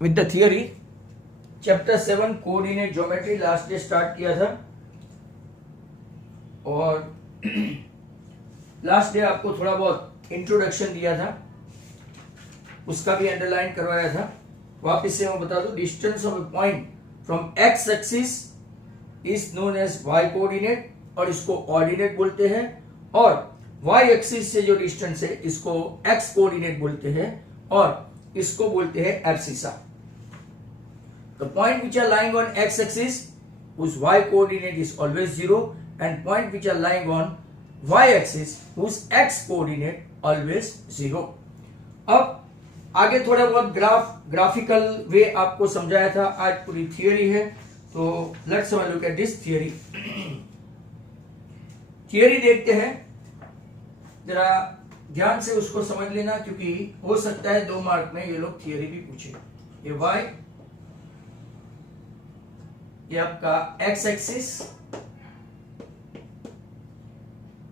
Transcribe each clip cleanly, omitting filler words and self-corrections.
With the theory. Chapter 7 coordinate geometry last day start किया था और लास्ट डे आपको थोड़ा बहुत इंट्रोडक्शन दिया था, उसका भी अंडरलाइन करवाया था। वापस से मैं बता दूं, distance of a point from x axis is known as y coordinate और इसको ऑर्डिनेट बोलते हैं, और वाई एक्सिस से जो डिस्टेंस है इसको एक्स कोऑर्डिनेट बोलते हैं और इसको बोलते हैं abscissa. The point which are lying on x axis whose y coordinate is always 0 and point which are lying on y axis whose x coordinate always 0। अब आगे थोड़ा बहुत ग्राफिकल वे आपको समझाया था, आज पूरी थियरी है, तो let's have a look at this theory. Theory देखते हैं, जरा ध्यान से उसको समझ लेना, क्योंकि हो सकता है 2 मार्क में ये लोग थियरी भी पूछे। ये y, ये आपका x एक्सिस,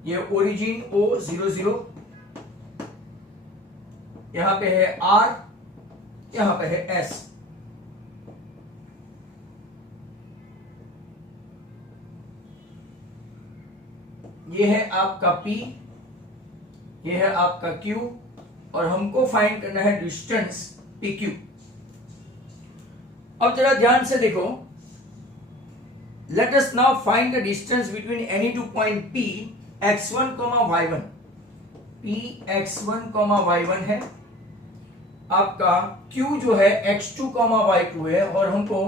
ये ओरिजिन O 0 0, यहां पे है R, यहां पे है S। ये है आपका P, ये है आपका Q, और हमको फाइंड करना है डिस्टेंस PQ। अब जरा ध्यान से देखो, let us now find the distance between any two point P x1, y1। P x1, y1 है, आपका Q जो है x2, y2 है, और हमको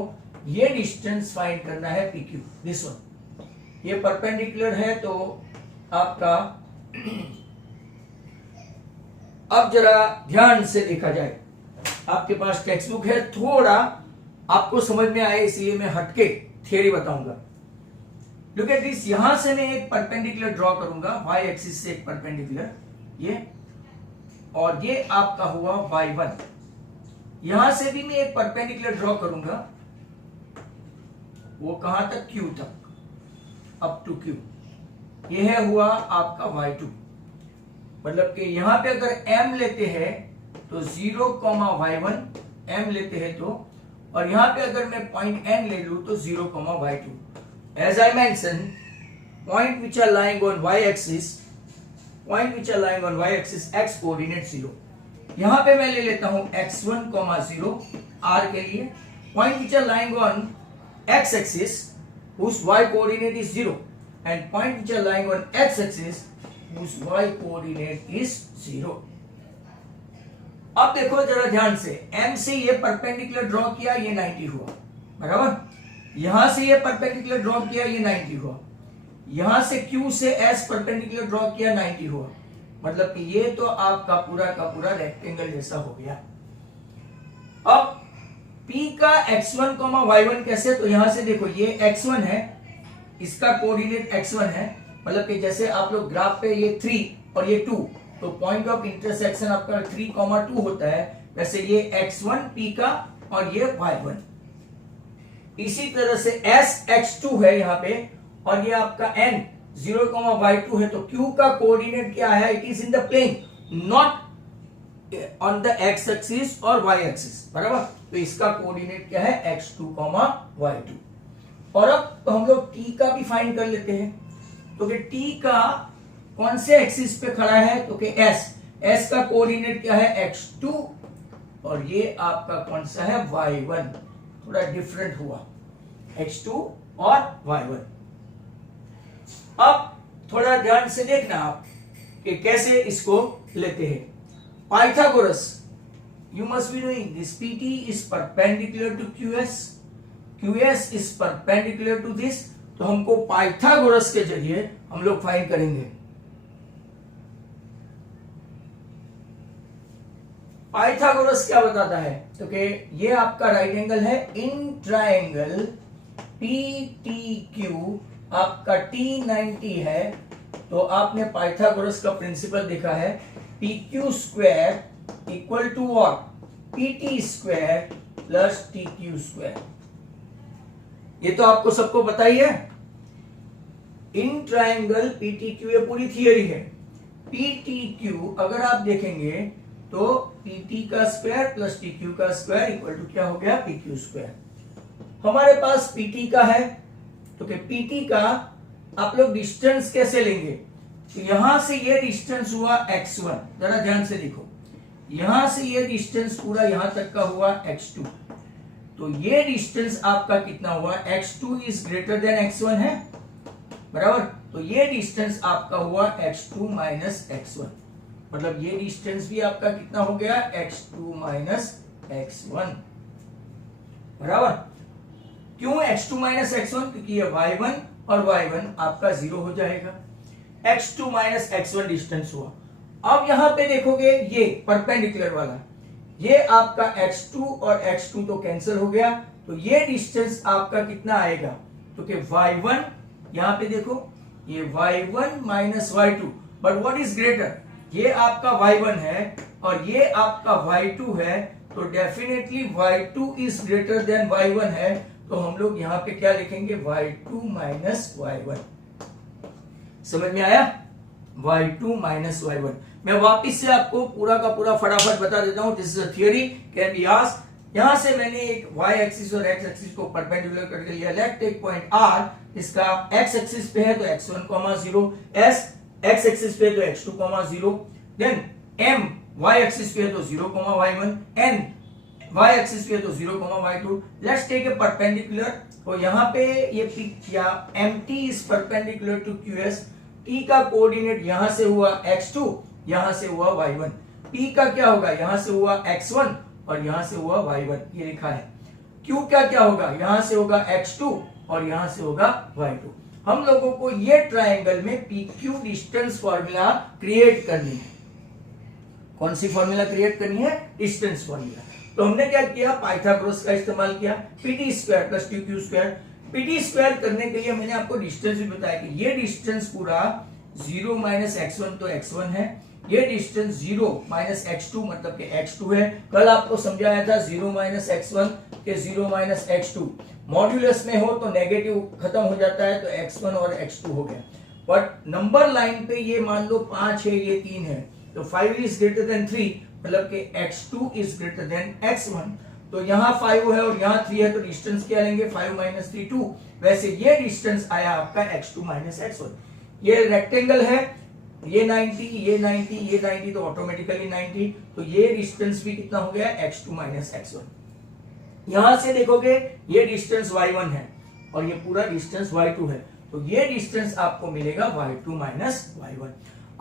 ये डिस्टेंस फाइंड करना है PQ, दिस वन। ये परपेंडिकुलर है तो आपका अब जरा ध्यान से देखा जाए, आपके पास टेक्स्ट बुक है, थोड़ा आपको समझ में आए इसलिए मैं हटके थियरी बताऊंगा। लुक एट दिस, यहां से मैं एक परपेंडिकुलर ड्रॉ करूंगा, y एक्सिस से एक परपेंडिकुलर, ये, और ये आपका हुआ y1। यहां से भी मैं एक परपेंडिकुलर ड्रॉ करूंगा, वो कहां तक, Q तक, अप टू Q। ये है हुआ आपका y2, मतलब कि यहां पे अगर m लेते हैं तो 0, y1 m लेते हैं तो, और यहां पे अगर मैं पॉइंट n ले लूं तो 0, y2। As I mentioned, point which are lying on y axis, x coordinate 0। यहां पे मैं ले लेता हूं x1, 0 r के लिए, point which are lying on x axis whose y coordinate is 0 and point which are lying on x axis whose y coordinate is 0। अब देखो जरा ध्यान से, m से ये परपेंडिकुलर ड्रॉ किया, ये 90 हुआ, बराबर। यहां से ये परपेंडिकुलर ड्रॉ किया, ये 90 हुआ। यहां से Q से S परपेंडिकुलर ड्रॉ किया, 90 हुआ। मतलब कि ये तो आपका पूरा का पूरा रेक्टेंगल जैसा हो गया। अब P का x1, y1 कैसे, तो यहां से देखो, ये x1 है, इसका कोऑर्डिनेट x1 है, मतलब कि जैसे आप लोग ग्राफ पे ये 3 और ये 2, तो पॉइंट ऑफ इंटरसेक्शन आपका 3, 2 होता है, वैसे ये x1 P का और ये y1। इसी तरह से S x2 है यहाँ पे, और ये आपका N 0, y2 है, तो Q का कोऑर्डिनेट क्या है, it is in the plane, not on the x axis और y एक्सिस, बराबर। तो इसका कोऑर्डिनेट क्या है, x2, y2। और अब तो हम लोग T का भी फाइंड कर लेते हैं, तो कि T का कौन से एक्सिस पे खड़ा है, तो कि S का कोऑर्डिनेट क्या है, x2, और ये आपका कौन सा है, y1। थोड़ा डिफरेंट हुआ, x2 और y1। अब थोड़ा ध्यान से देखना आप कि कैसे इसको लेते हैं। Pythagoras, you must be knowing this, PT is perpendicular to QS is perpendicular to this, तो हमको पाइथागोरस के जरिए हम लोग फाइंड करेंगे। पाइथागोरस क्या बताता है, तो कि ये आपका राइट एंगल है, इन ट्रायंगल PTQ आपका T90 है, तो आपने पाइथागोरस का प्रिंसिपल देखा है, PQ square equal to what, PT square plus TQ square. ये तो आपको सबको पता ही है। इन ट्रायंगल PTQ, ये पूरी थियरी है। PTQ अगर आप देखेंगे तो PT का स्क्वायर प्लस TQ का स्क्वायर इक्वल टू क्या हो गया, PQ स्क्वायर। हमारे पास PT का है, तो कि PT का आप लोग डिस्टेंस कैसे लेंगे, तो यहां से ये डिस्टेंस हुआ x1, जरा ध्यान से देखो, यहां से ये डिस्टेंस पूरा यहां तक का हुआ x2, तो ये डिस्टेंस आपका कितना हुआ, x2 is greater than x1 है, बराबर। तो ये डिस्टेंस आपका हुआ x2 माइनस x1, मतलब ये डिस्टेंस भी आपका कितना हो गया, x2 माइनस x1, बराबर। क्यों x2 माइनस x1, क्योंकि ये y1 और y1 आपका 0 हो जाएगा, x2 माइनस x1 डिस्टेंस हुआ। अब यहां पे देखोगे ये परपेंडिकुलर वाला, ये आपका x2 और x2 तो कैंसिल हो गया, तो ये डिस्टेंस आपका कितना आएगा, तो कि y1, यहां पे देखो ये y1 minus y2, but what is greater, ये आपका y1 है और ये आपका y2 है, तो definitely y2 is greater than y1 है, तो हम लोग यहां पे क्या लिखेंगे, y2 माइनस y1। समझ में आया, y2 माइनस y1। मैं वापिस से आपको पूरा का पूरा फटाफट बता देता हूं, this is a theory can be asked. यहां से मैंने एक y एक्सिस और x एक्सिस को परपेंडिकुलर करके लिया, लेट टेक पॉइंट r, इसका x एक्सिस पे है तो x1, 0, s x एक्सिस पे तो x2, 0, then m y axis पे है तो 0, y1, n y एक्सिस पे है तो 0, y2। Let's take a perpendicular, तो यहां पे ये p या mt is perpendicular to qs, t का कोऑर्डिनेट यहां से हुआ x2, यहां से हुआ y1, p का क्या होगा, यहां से हुआ x1 और यहां से हुआ y1, ये लिखा है। q का क्या होगा, यहां से होगा x2 और यहां से होगा y2। हम लोगों को ये ट्रायंगल में PQ डिस्टेंस फॉर्मूला क्रिएट करनी है। कौन सी फॉर्मूला क्रिएट करनी है, डिस्टेंस फॉर्मूला। तो हमने क्या किया, पाइथागोरस का इस्तेमाल किया, PT square plus QQ square. PT square करने के लिए मैंने आपको डिस्टेंस भी बताया कि ये डिस्टेंस पूरा 0 माइनस x1 तो x1 है, ये डिस्टेंस 0 माइनस x2 मतलब कि x2 है। कल आपको समझाया था 0 माइनस x1 के 0 माइनस x2, मॉड्यूलस में हो तो नेगेटिव खत्म हो जाता है, तो x1 और x2 हो गया। बट नंबर लाइन पे ये मान लो 5 है, ये 3 है, तो 5 इज ग्रेटर देन 3, मतलब कि x2 is greater than x1। तो यहाँ 5 है और यहाँ 3 है, तो डिस्टेंस क्या लेंगे, 5 माइनस 3, 2। वैसे ये डिस्टेंस आया आपका x2 माइनस x1। ये रेक्टेंगल है, ये 90, ये 90, ये 90, तो ऑटोमेटिकली 90, तो ये डिस्टेंस भी कितना हो गया, x2 माइनस x1। यहां से देखोगे ये डिस्टेंस y1 है और ये पूरा डिस्टेंस y2 है, तो ये डिस्टेंस आपको मिलेगा y2 माइनस y1।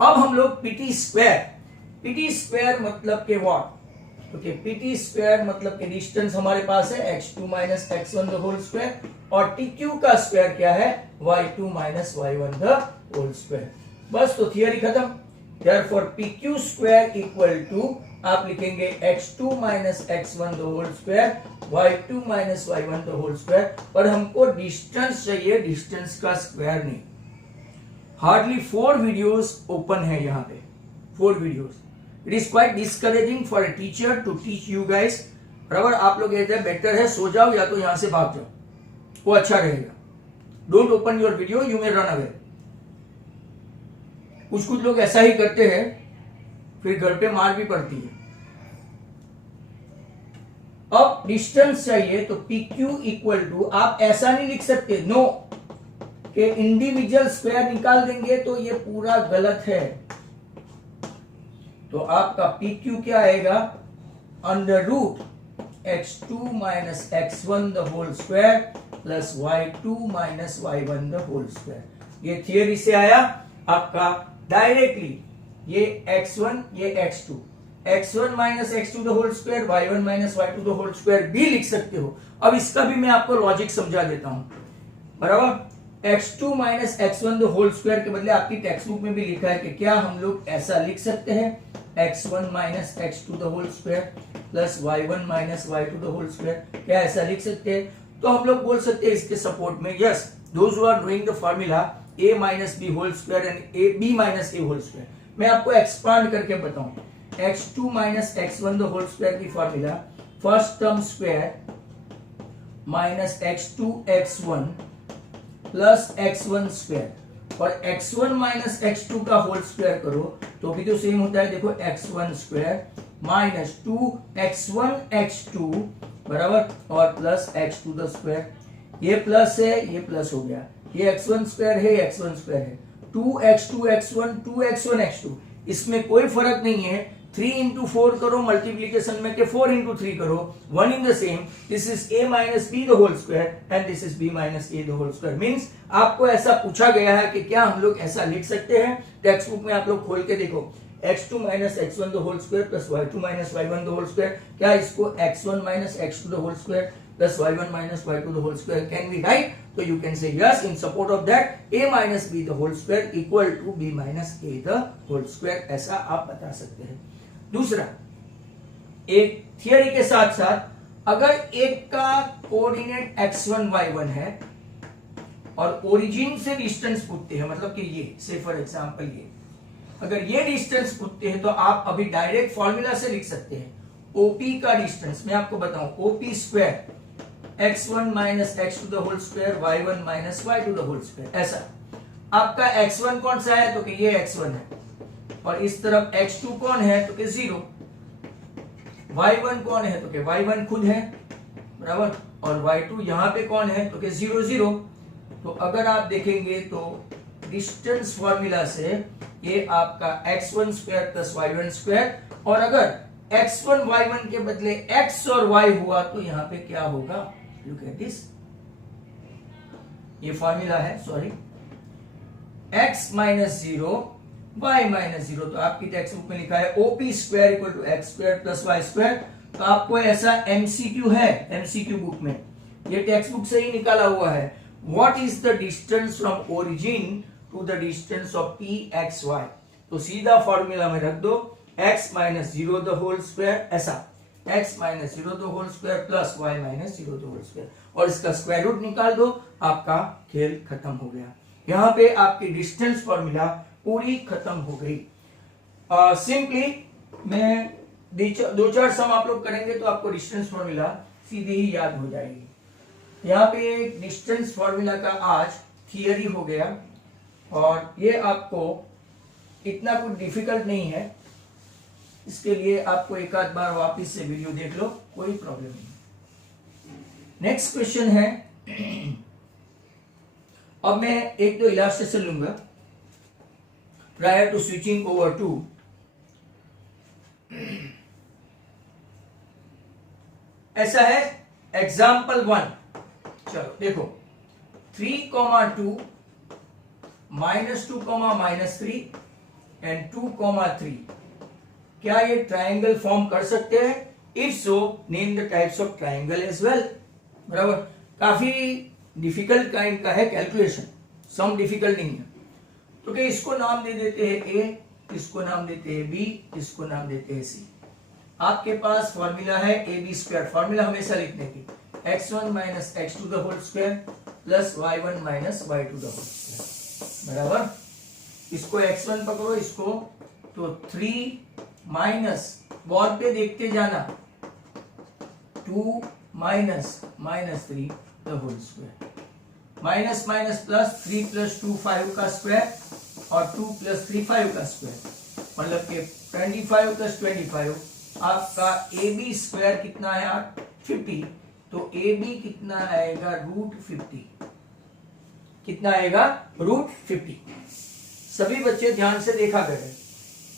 अब हम लोग PT स्क्वायर मतलब के व्हाट, तो PT स्क्वायर मतलब के डिस्टेंस हमारे पास है x2 minus x1 the whole square, और TQ का स्क्वायर क्या है, y2 minus y1 the whole square. बस, तो थियरी खत्म। Therefore PQ square equal to आप लिखेंगे x2 minus x1 the whole square, y2 minus y1 the whole square. पर हमको डिस्टेंस चाहिए, डिस्टेंस का स्क्वायर नहीं। हार्डली 4 वीडियोस ओपन है यहाँ पे, 4 videos. It is quite discouraging for a teacher to teach you guys. बराबर, आप लोग कहते हैं बेटर है सो जाओ या तो यहां से भाग जाओ, वो अच्छा रहेगा। Don't open your video, you may run away. कुछ लोग ऐसा ही करते हैं, फिर घर पे मार भी पड़ती है। अब डिस्टेंस चाहिए तो PQ इक्वल टू, आप ऐसा नहीं लिख सकते नो कि इंडिविजुअल स्क्वायर निकाल देंगे, तो ये पूरा गलत है। तो आपका PQ क्या आएगा, under root x2 minus x1 the whole square plus y2 minus y1 the whole square. ये थियरी से आया आपका डायरेक्टली, ये x1 ये x2 minus x2 the whole square, y1 minus y2 the whole square भी लिख सकते हो। अब इसका भी मैं आपको लॉजिक समझा देता हूं, बराबर। x2 minus x1 the whole square के बदले आपकी टेक्स्ट बुक में भी लिखा है कि क्या हम लोग ऐसा लिख सकते हैं, x1 minus x2 the whole square plus y1 minus y2 the whole square, क्या ऐसा लिख सकते हैं? तो हम लोग बोल सकते हैं इसके सपोर्ट में, yes, those who are doing the formula a minus b whole square and b minus a whole square. मैं आपको एक्सपांड करके बताऊं, x2 minus x1 the whole square की formula, first term square minus x2 x1 plus x1 square, और x1 minus x2 का whole square करो तो भी तो सेम होता है। देखो x1 स्क्वायर माइनस 2x1 बराबर और प्लस x2 द स्क्वायर। ये प्लस है, ये प्लस हो गया, ये x1 स्क्वायर है, ये x1 स्क्वायर है। 2x2 इसमें कोई फर्क नहीं है। 3 इंटू 4 करो मल्टीप्लीकेशन में, के 4 इंटू 3 करो, one in the same. This is a minus b the whole square and this is b minus a the whole square. Means आपको ऐसा पूछा गया है कि क्या हम लोग ऐसा लिख सकते हैं। टेक्स्ट बुक में आप लोग खोल के देखो, x2 minus x1 the whole square plus y2 minus y1 the whole square. क्या इसको x1 minus x2 the whole square plus y1 minus y2 the whole square can be right? So you can say yes in support of that a minus b the whole square equal to b minus a the whole square, ऐसा आप बता सकते हैं। दूसरा, एक theory के साथ साथ अगर एक का कोऑर्डिनेट x1 y1 है और ओरिजिन से डिस्टेंस पूछते हैं, मतलब कि ये से फॉर एग्जांपल ये अगर ये डिस्टेंस पूछते हैं तो आप अभी डायरेक्ट फॉर्मूला से लिख सकते हैं। OP का डिस्टेंस मैं आपको बताऊं, OP square x1 minus x2 the whole square y1 minus y2 the whole square. ऐसा आपका x1 कौन सा है, तो कि ये x1 है, और इस तरफ x2 कौन है, तो कि 0। y1 कौन है, तो कि y1 खुद है बराबर, और y2 यहां पे कौन है, तो कि 0 0। तो अगर आप देखेंगे तो डिस्टेंस फॉर्मूला से ये आपका x1 square plus y1 square, और अगर x1 y1 के बदले x और y हुआ तो यहां पे क्या होगा, लुक एट दिस, ये फॉर्मूला है, sorry, x minus 0 y minus 0। तो आपकी टेक्स्ट बुक में लिखा है OP square equal to x square plus y square. तो आपको ऐसा MCQ है, MCQ बुक में ये टेक्स्ट बुक से ही निकाला हुआ है। What is the distance from origin to the distance of PXY। तो सीधा फॉर्मूला में रख दो x minus 0 the whole square, ऐसा x minus 0 the whole square plus y minus 0 the whole square, और इसका स्क्वायर रूट निकाल दो, आपका खेल खत्म हो गया। यहां पे आपकी डिस्टेंस फॉर्मूला पूरी खत्म हो गई। सिंपली मैं दो चार सम आप लोग करेंगे तो आपको डिस्टेंस फॉर्मूला सीधे ही याद हो जाएगी। यहाँ पे डिस्टेंस फॉर्मूला का आज थियरी हो गया, और ये आपको इतना कुछ डिफिकल्ट नहीं है। इसके लिए आपको एक आध बार वापस से वीडियो देख लो, कोई प्रॉब्लम नहीं। नेक्स्ट क्वेश्चन है, अब मैं एक दो इलास्ट्रेशन लूंगा prior to switching over to ऐसा है एग्जाम्पल 1। चलो देखो, 3,2 -2, -3 एंड 2,3, क्या ये ट्राइंगल फॉर्म कर सकते हैं? If so name the types of triangle as well. बराबर, काफी डिफिकल्ट काइंड का है कैलकुलेशन, सम डिफिकल्ट नहीं है। तो क्या इसको नाम दे देते हैं A, इसको नाम देते हैं B, इसको नाम देते हैं C। आपके पास फॉर्मूला है AB स्क्वायर, फॉर्मूला हमेशा लिखने की, x1 minus x2 the whole square plus y1 minus y2 the whole square. बराबर, इसको x1 पकड़ो, इसको तो 3 माइनस बोर्ड पे देखते जाना, 2 minus -3 the whole square, minus minus plus, 3 plus 2 5 का स्क्वायर और 2 प्लस 3 5 का स्क्वायर, मतलब कि 25 प्लस 25 आपका AB स्क्वायर कितना है 50। तो AB कितना आएगा, √50। कितना आएगा, √50। सभी बच्चे ध्यान से देखा करें।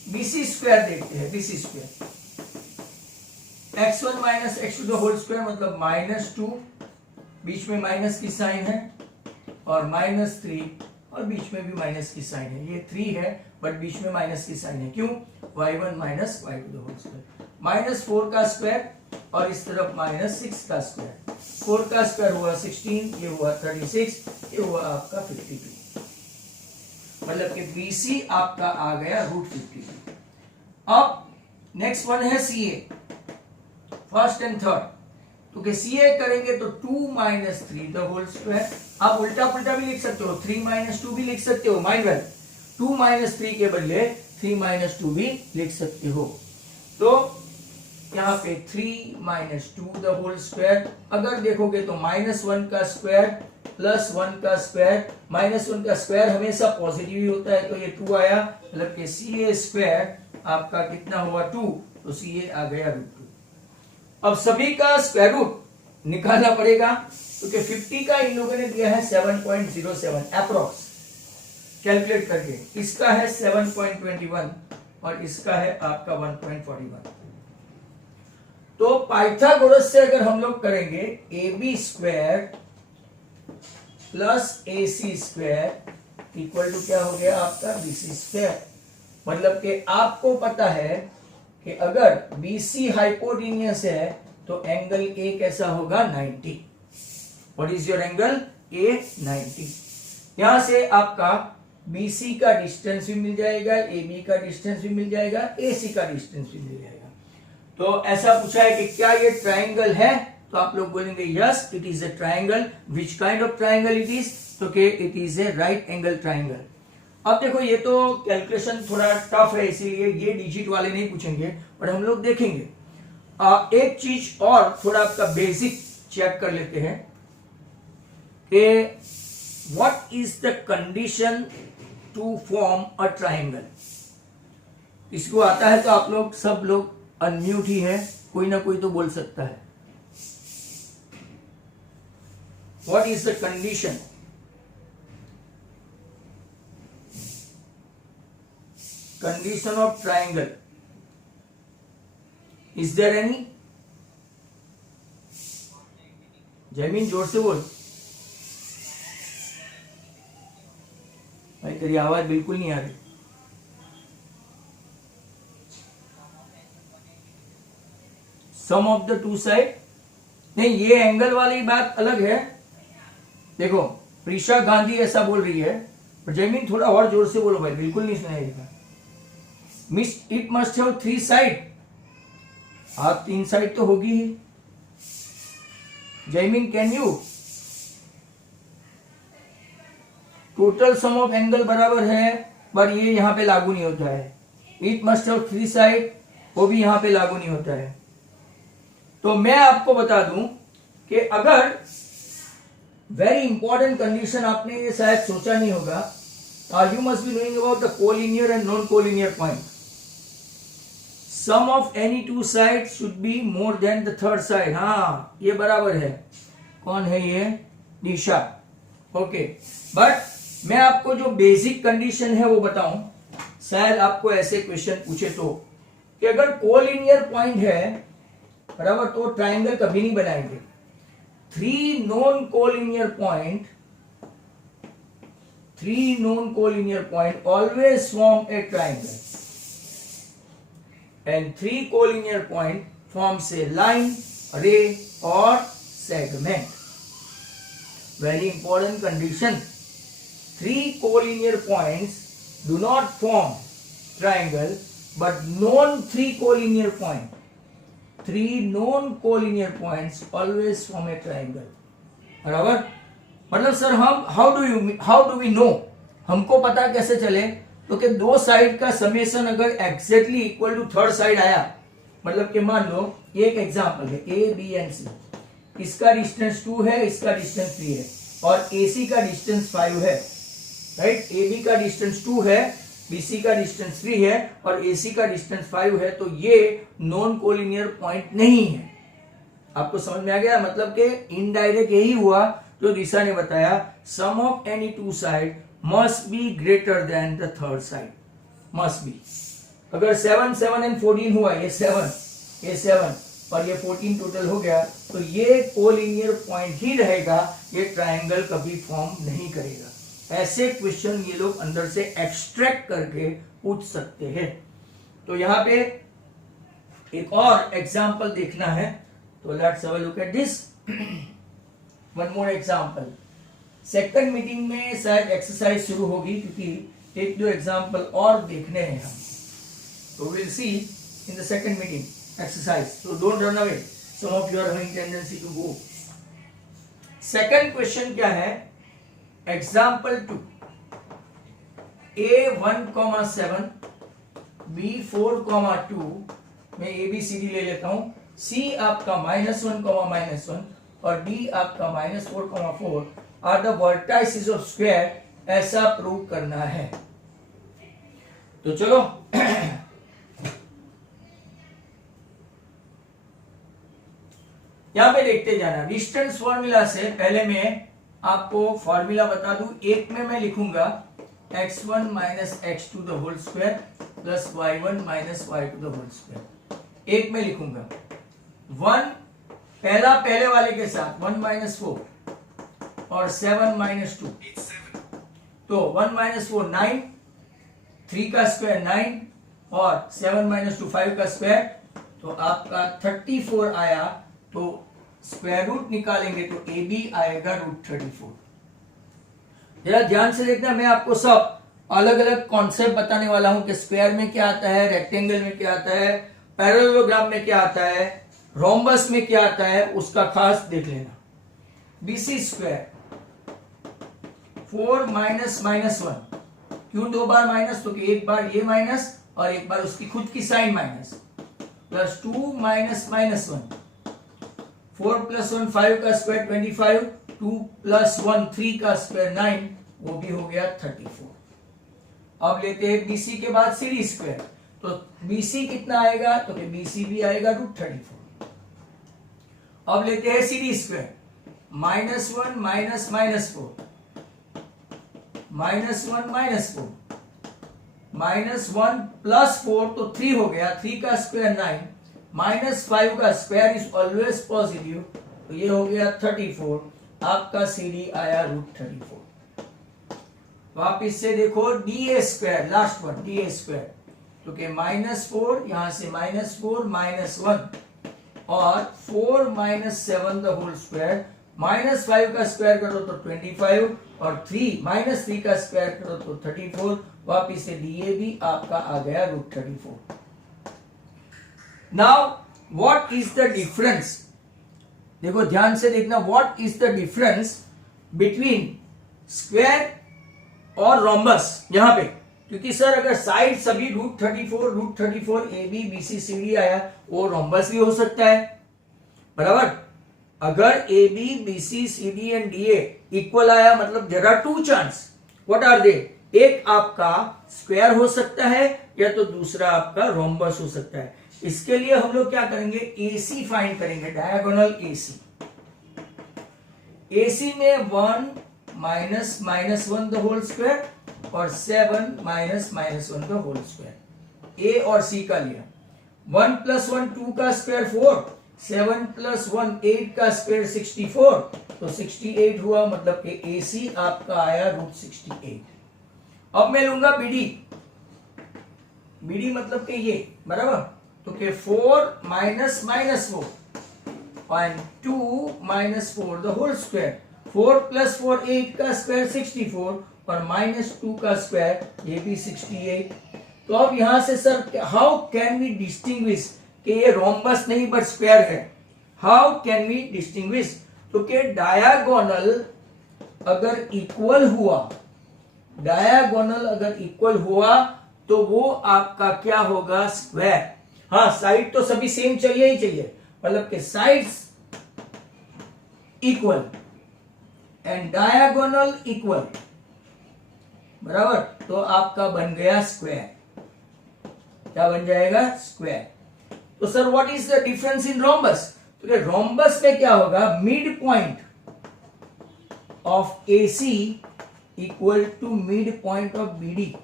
BC स्क्वायर देखते हैं, BC square x1 minus x2 the whole square मतलब -2, बीच में माइनस की साइन है, और -3 और बीच में भी माइनस की साइन है। ये 3 है बट बीच में माइनस की साइन है, क्यों? y1 minus y2 the whole square, -4 का स्क्वायर और इस तरफ -6 का स्क्वायर। 4 का स्क्वायर हुआ 16, ये हुआ 36, ये हुआ आपका 52। मतलब कि BC आपका आ गया √50। अब नेक्स्ट वन है CA, फर्स्ट एंड थर्ड। तो कि CA करेंगे तो 2 माइनस 3 द होल स्क्वायर। आप उल्टा पुल्टा भी लिख सकते हो, 3 माइनस 2 भी लिख सकते हो, माइंड वेल। 2 माइनस 3 के बदले 3 माइनस 2 भी लिख सकते हो। तो यहाँ पे 3 माइनस 2 द होल स्क्वायर। अगर देखोगे तो -1 का स्क्वायर प्लस 1 का स्क्वायर, -1 का स्क्वायर हमेशा पॉजिटिव ही होता है, तो ये 2 आया, मतलब कि CA स्क्वायर आपका कितना हुआ 2, तो सी ए आ गया √2। अब सभी का स्क्वायर रूट निकालना पड़ेगा, क्योंकि 50 का इन लोगों ने दिया है 7.07 अप्रोक्स कैलकुलेट करके, इसका है 7.21 और इसका है आपका 1.41। तो पाइथागोरस से अगर हम लोग करेंगे AB square plus AC square equal to क्या हो गया आपका BC स्क्वायर। मतलब कि आपको पता है कि अगर BC हाइपोटेन्यूस है तो एंगल A कैसा होगा 90। What is your angle A 90। यहां से आपका BC का डिस्टेंस भी मिल जाएगा, AB का डिस्टेंस भी मिल जाएगा, AC का डिस्टेंस भी मिल जाएगा। तो ऐसा पूछा है कि क्या ये ट्राइंगल है, तो आप लोग बोलेंगे yes it is a triangle. Which kind of triangle it is, तो कि it is a right angle triangle. अब देखो ये तो कैलकुलेशन थोड़ा टफ है, इसीलिए ये डिजिट वाले नहीं पूछेंगे, पर हम लोग देखेंगे। एक चीज और थोड़ा आपका बेसिक चेक कर लेते हैं कि what is the condition to form a triangle. इसको आता है तो आप लोग सब लोग अनम्यूट ही है, कोई ना कोई तो बोल सकता है। What is the condition of triangle, is there any? Jaymin जोर से बोल भाई, तेरी आवाज बिल्कुल नहीं आ रही। सम ऑफ द टू साइड नहीं, ये एंगल वाली बात अलग है। देखो प्रीशा गांधी ऐसा बोल रही है, पर जयमीन थोड़ा और जोर से बोलो भाई, बिल्कुल नहीं सुनाई देगा। Miss it must have 3 side. आप 3 साइड तो होगी ही। Jaymin can you? Total sum of angle बराबर है, पर ये यहां पे लागू नहीं होता है। इट मस्ट हैव 3 साइड, वो भी यहां पे लागू नहीं होता है। तो मैं आपको बता दूं कि अगर वेरी इंपॉर्टेंट कंडीशन, आपने ये शायद सोचा नहीं होगा, you must be knowing about the collinear and non collinear point. Sum of any 2 side should be more than the third side. हाँ ये बराबर है। कौन है ये? दिशा। ओके, बट मैं आपको जो बेसिक कंडीशन है वो बताऊं, शायद आपको ऐसे क्वेश्चन पूछे तो, कि अगर कोलिनियर पॉइंट है बराबर, तो ट्राइंगल कभी नहीं बनाएंगे। 3 non collinear point always form A triangle and 3 collinear point forms a line, रे और segment. Very important condition. 3 collinear points do not form triangle, but non-3 collinear point, 3 non-collinear points always form a triangle। बराबर? मतलब sir हम how do we know, हमको पता कैसे चले? तो कि 2 साइड का समेशन अगर exactly equal to third side आया, मतलब कि मान लो एक एग्जांपल है A, B एंड C, इसका डिस्टेंस 2 है, इसका डिस्टेंस 3 है और AC का डिस्टेंस 5 है, राइट? AB का डिस्टेंस 2 है, BC का डिस्टेंस 3 है और AC का डिस्टेंस 5 है, तो ये नॉन कोलिनियर पॉइंट नहीं है। आपको समझ में आ गया? मतलब कि इनडायरेक्ट यही हुआ जो दिशा ने बताया, sum of any 2 side must be greater than the third side, must be. अगर 7, 7 एंड 14 हुआ, ये 7 और ये 14 टोटल हो गया, तो ये कोलिनियर पॉइंट ही रहेगा, ये ट्राइंगल कभी फॉर्म नहीं करेगा। ऐसे क्वेश्चन ये लोग अंदर से एक्सट्रैक्ट करके पूछ सकते हैं। तो यहां पे एक और एग्जांपल देखना है, तो let's have a look at this. One more example. Second meeting में शायद एक्सरसाइज शुरू होगी, क्योंकि 1-2 एग्जांपल और देखने हैं हम, तो will see in the second meeting exercise, so don't run away, some of you are having tendency to go। Second question क्या है? एग्जाम्पल 2, A1,7 B4,2 में ABCD ले लेता हूं, C आपका -1,-1 और D आपका -4,4 are the vertices of square, ऐसा प्रूव करना है। तो चलो यहां पे देखते जाना। डिस्टेंस फॉर्मूला से पहले मैं आपको फॉर्मूला बता दूं। एक में मैं लिखूंगा x1 minus x2 the whole square plus y1 minus y2 the whole square. एक में लिखूंगा 1 पहले वाले के साथ 1 माइनस 4 और 7 माइनस 2, तो 1 माइनस 4 9, 3 का स्क्वायर 9 और 7 माइनस 2 5 का स्क्वायर, तो आपका 34 आया। तो स्क्वायर रूट निकालेंगे तो ए बी आएगा √34। जरा ध्यान से देखना, मैं आपको सब अलग अलग कॉन्सेप्ट बताने वाला हूं कि स्क्वायर में क्या आता है, रेक्टेंगल में क्या आता है, पैरेललोग्राम में क्या आता है, रोम्बस में क्या आता है, उसका खास देख लेना। बीसी स्क्वायर 4 माइनस माइनस 1, क्यों दो बार माइनस, तो कि एक बार ये माइनस और एक बार उसकी खुद की sign minus, plus 2 minus minus 1, 4 plus 1 5 का स्क्वायर 25, 2 प्लस 1 3 का स्क्वायर 9, वो भी हो गया 34। अब लेते हैं बीसी के बाद सीडी स्क्वायर, तो बीसी कितना आएगा, तो कि बीसी भी आएगा √34। अब लेते हैं CD square, -1 minus minus 4, -1 minus 4, -1 plus 4 तो 3 हो गया, 3 का स्क्वायर 9, -5 का स्क्वायर इज ऑलवेज पॉजिटिव, तो ये हो गया 34। आपका सीडी आया √34। वापिस से देखो D square, last one D square, तो कि -4 यहां से -4 -1 और 4 - 7 द होल स्क्वायर, -5 का स्क्वायर करो तो 25 और 3 का स्क्वायर करो तो 34। वापिस से डीए भी आपका आ गया √34। Now what is the difference, देखो ध्यान से देखना, what is the difference between square और रोम्बस यहां पे, क्योंकि सर अगर साइड सभी √34 A B B C C D आया, वो रोम्बस भी हो सकता है, बराबर। अगर A B B C C D and D A equal आया, मतलब there are 2 chance, what are they, एक आपका स्क्वायर हो सकता है या तो दूसरा आपका रोम्बस हो सकता है। इसके लिए हम लोग क्या करेंगे, एसी फाइंड करेंगे, डायगोनल एसी। एसी में 1 minus minus 1 the whole square और 7 minus minus 1 the whole square, A और सी का लिया। 1 प्लस 1 2 का स्क्वायर 4, 7 प्लस 1 8 का स्क्वायर 64, तो 68 हुआ, मतलब कि एसी आपका आया √68। अब मैं लूंगा बीडी, बीडी मतलब कि ये, बराबर, तो कि 4 माइनस माइनस 4 और 2 minus 4 the whole square, 4 plus 4 8 का स्क्वायर 64 और -2 का स्क्वायर ये भी 68। तो अब यहां से sir how can we distinguish कि ये रोम्बस नहीं बट स्क्वायर है, हाउ कैन वी डिस्टिंग्विश, तो कि डायगोनल अगर इक्वल हुआ, डायगोनल अगर इक्वल हुआ तो वो आपका क्या होगा, स्क्वायर। हाँ, साइड तो सभी सेम चाहिए ही चाहिए, मतलब कि sides equal and diagonal equal, बराबर, तो आपका बन गया स्क्वायर। क्या बन जाएगा, स्क्वायर। तो sir what is the difference in rhombus, तो रोम्बस में क्या होगा, mid point of AC equal to mid point of BD,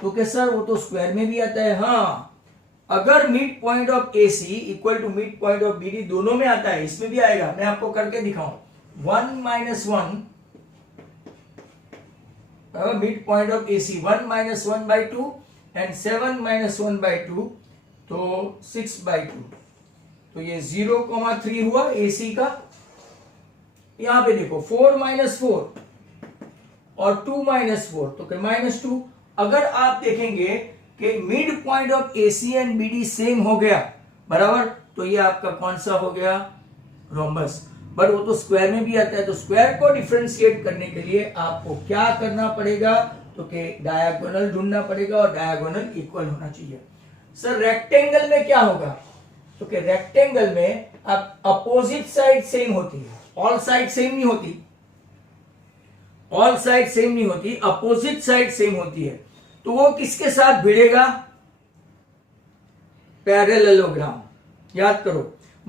तो क्या सर वो तो स्क्वायर में भी आता है। हाँ, अगर mid point of AC equal to mid point of BD दोनों में आता है, इसमें भी आएगा, मैं आपको करके दिखाऊं। 1 minus 1 mid point of AC, 1 minus 1/2 and 7 minus 1/2, तो 6/2, तो ये 0,3 हुआ एसी का। यहां पे देखो 4 माइनस 4 और 2 माइनस 4, तो -2। अगर आप देखेंगे कि mid point of AC and BD same हो गया, बराबर, तो ये आपका कौन सा हो गया, रोम्बस। बट वो तो स्क्वायर में भी आता है, तो स्क्वायर को डिफरेंशिएट करने के लिए आपको क्या करना पड़ेगा, तो कि डायगोनल ढूंढना पड़ेगा और डायगोनल इक्वल होना चाहिए। सर रेक्टेंगल में क्या होगा, तो कि रेक्टेंगल में अब अपोजिट साइड सेम होती है, ऑल साइड सेम नहीं होती, ऑल साइड सेम नहीं होती, अपोजिट साइड सेम होती है। तो वो किसके साथ भिड़ेगा, पैरेललोग्राम। याद करो,